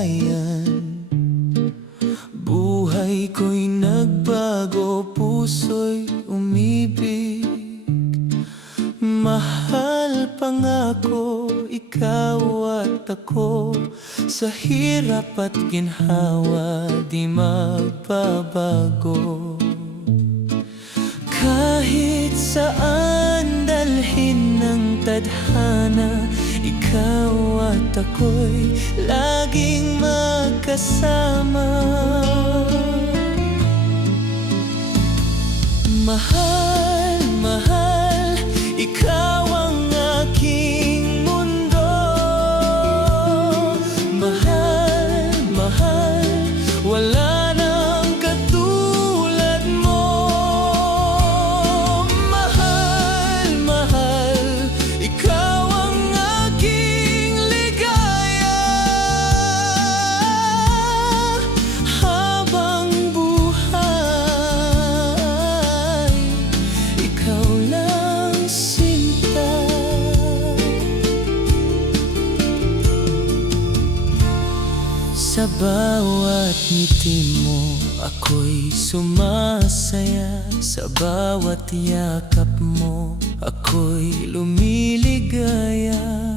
kaligayahan. Buhay ko'y nagbago, puso'y umibig. Mahal pangako, ikaw at ako, sa hirap at ginhawa di magbabago. Kahit saan dalhin ng tadhana, ikaw at ako'y laging magkasama. Mahal, mahal, ikaw ang aking mundo. Mahal, mahal, wala nang katulad mo. Mahal, mahal, ikaw ang aking ligaya. Habang buhay, ikaw lang sinta. Sa bawat ngiti mo, ako'y sumasaya. Sa bawat yakap mo, ako'y lumiligaya.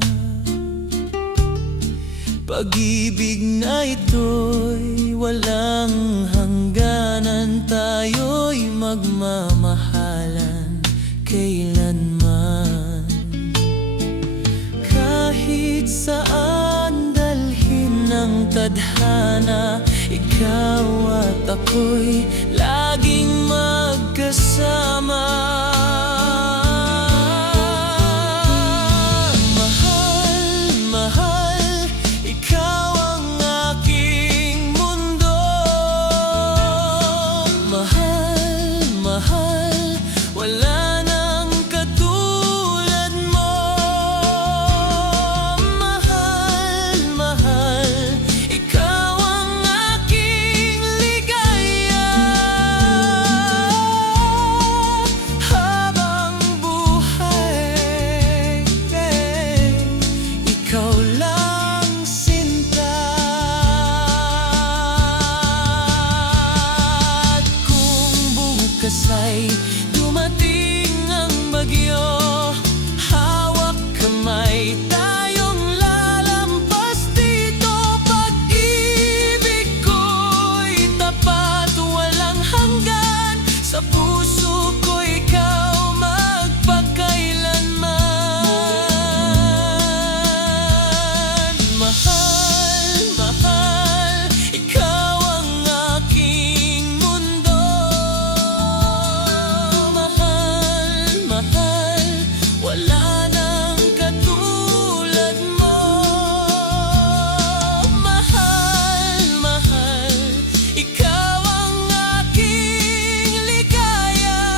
Pag-ibig na ito'y walang hangganan, tayo'y magmamahalan kailanman. Kahit saan dalhin ng tadhana, ikaw at ako'y laging magkasama. Mahal, mahal, ikaw ang aking mundo. Mahal, mahal, wala nang katulad mo. Mahal, mahal, ikaw ang aking ligaya. Habang buhay, ikaw lang sinta. At kung bukas ay dumating ang bagyo, hawak kamay tayong lalampas dito. Pag-ibig ko'y tapat, walang hanggan. Sa puso ko ikaw magpakailanman. Mahal, mahal, ikaw ang aking mundo. Mahal, mahal, wala nang katulad mo. Mahal, mahal, ikaw ang aking ligaya.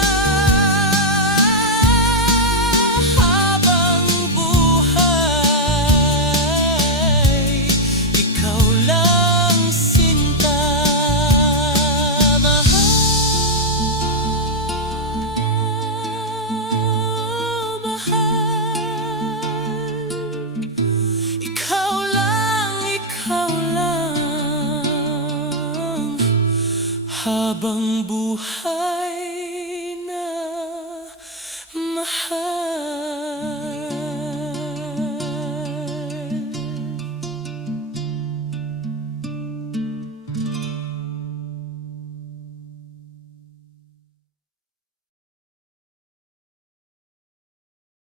Habang buhay, ikaw lang sinta. Mahal, ikaw lang, habang buhay na mahal.